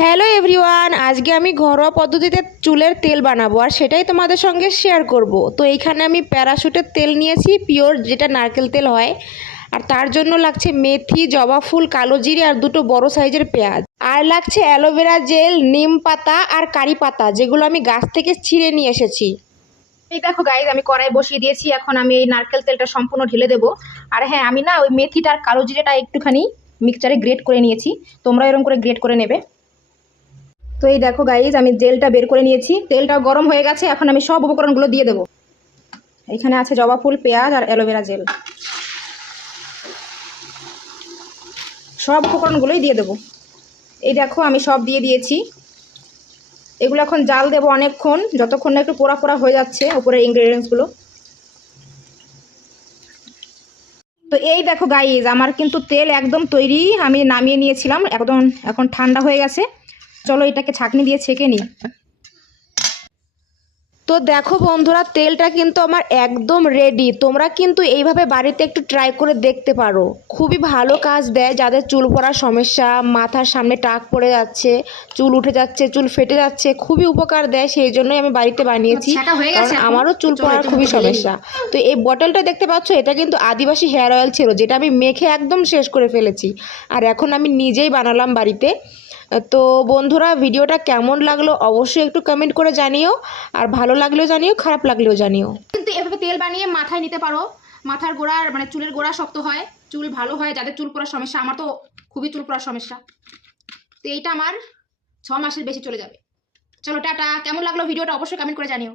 Hello everyone, আজকে আমি ঘরোয়া পদ্ধতিতে চুলের তেল বানাবো আর সেটাই তোমাদের সঙ্গে শেয়ার করব। তো এইখানে আমি প্যারাশুটের তেল নিয়েছি, পিওর যেটা নারকেল তেল হয়। আর তার জন্য লাগছে মেথি, জবা ফুল, কালো জিরে আর দুটো বড় সাইজের পেঁয়াজ। আর লাগছে অ্যালোভেরা জেল, নিম পাতা আর কারি পাতা, যেগুলো আমি গাছ থেকে ছিঁড়ে নিয়ে এসেছি। এই দেখো গাইজ, আমি কড়াই বসিয়ে দিয়েছি। এখন আমি এই নারকেল তেলটা সম্পূর্ণ ঢেলে দেবো। আর হ্যাঁ, আমি না ওই মেথিটা আর কালো জিরেটা একটুখানি মিক্সচারে গ্রেট করে নিয়েছি। তোমরা এরকম করে গ্রেট করে নেবে। তো এই দেখো গাইজ, আমি জেলটা বের করে নিয়েছি। তেলটা গরম হয়ে গেছে। এখন আমি সব উপকরণগুলো দিয়ে দেবো। এখানে আছে জবা ফুল, পেঁয়াজ আর অ্যালোভেরা জেল। সব উপকরণগুলোই দিয়ে দেবো। এই দেখো আমি সব দিয়ে দিয়েছি। এগুলো এখন জাল দেবো অনেকক্ষণ, যতক্ষণ না একটু পোড়া পোড়া হয়ে যাচ্ছে উপরের ইনগ্রেডিয়েন্টসগুলো। তো এই দেখো গাইজ, আমার কিন্তু তেল একদম তৈরি। আমি নামিয়ে নিয়েছিলাম, একদম এখন ঠান্ডা হয়ে গেছে। চলো এটাকে ছাঁকনি দিয়ে ছেঁকে নিই। তো দেখো বন্ধুরা, তেলটা কিন্তু আমার একদম রেডি। তোমরা কিন্তু এইভাবে বাড়িতে একটু ট্রাই করে দেখতে পারো। খুবই ভালো কাজ দেয় যাদের চুল পড়ার সমস্যা, মাথার সামনে টাক পড়ে যাচ্ছে, চুল উঠে যাচ্ছে, চুল ফেটে যাচ্ছে, খুবই উপকার দেয়। সেই জন্যই আমি বাড়িতে বানিয়েছি, কারণ আমারও চুল পড়ার খুবই সমস্যা। তো এই বটলটা দেখতে পাচ্ছ, এটা কিন্তু আদিবাসী হেয়ার অয়েল ছিল, যেটা আমি মেখে একদম শেষ করে ফেলেছি। আর এখন আমি নিজেই বানালাম বাড়িতে। তো বন্ধুরা, ভিডিওটা কেমন লাগলো অবশ্যই একটু কমেন্ট করে জানিও। আর ভালো লাগলেও জানিও, খারাপ লাগলেও জানিও। কিন্তু এভাবে তেল বানিয়ে মাথায় নিতে পারো। মাথার গোড়ার মানে চুলের গোড়া শক্ত হয়, চুল ভালো হয়। যাদের চুল পড়ার সমস্যা, আমার তো খুবই চুল পড়ার সমস্যা, তো এইটা আমার 6 মাসের বেশি চলে যাবে। চলো টাটা। কেমন লাগলো ভিডিওটা অবশ্যই কমেন্ট করে জানিও।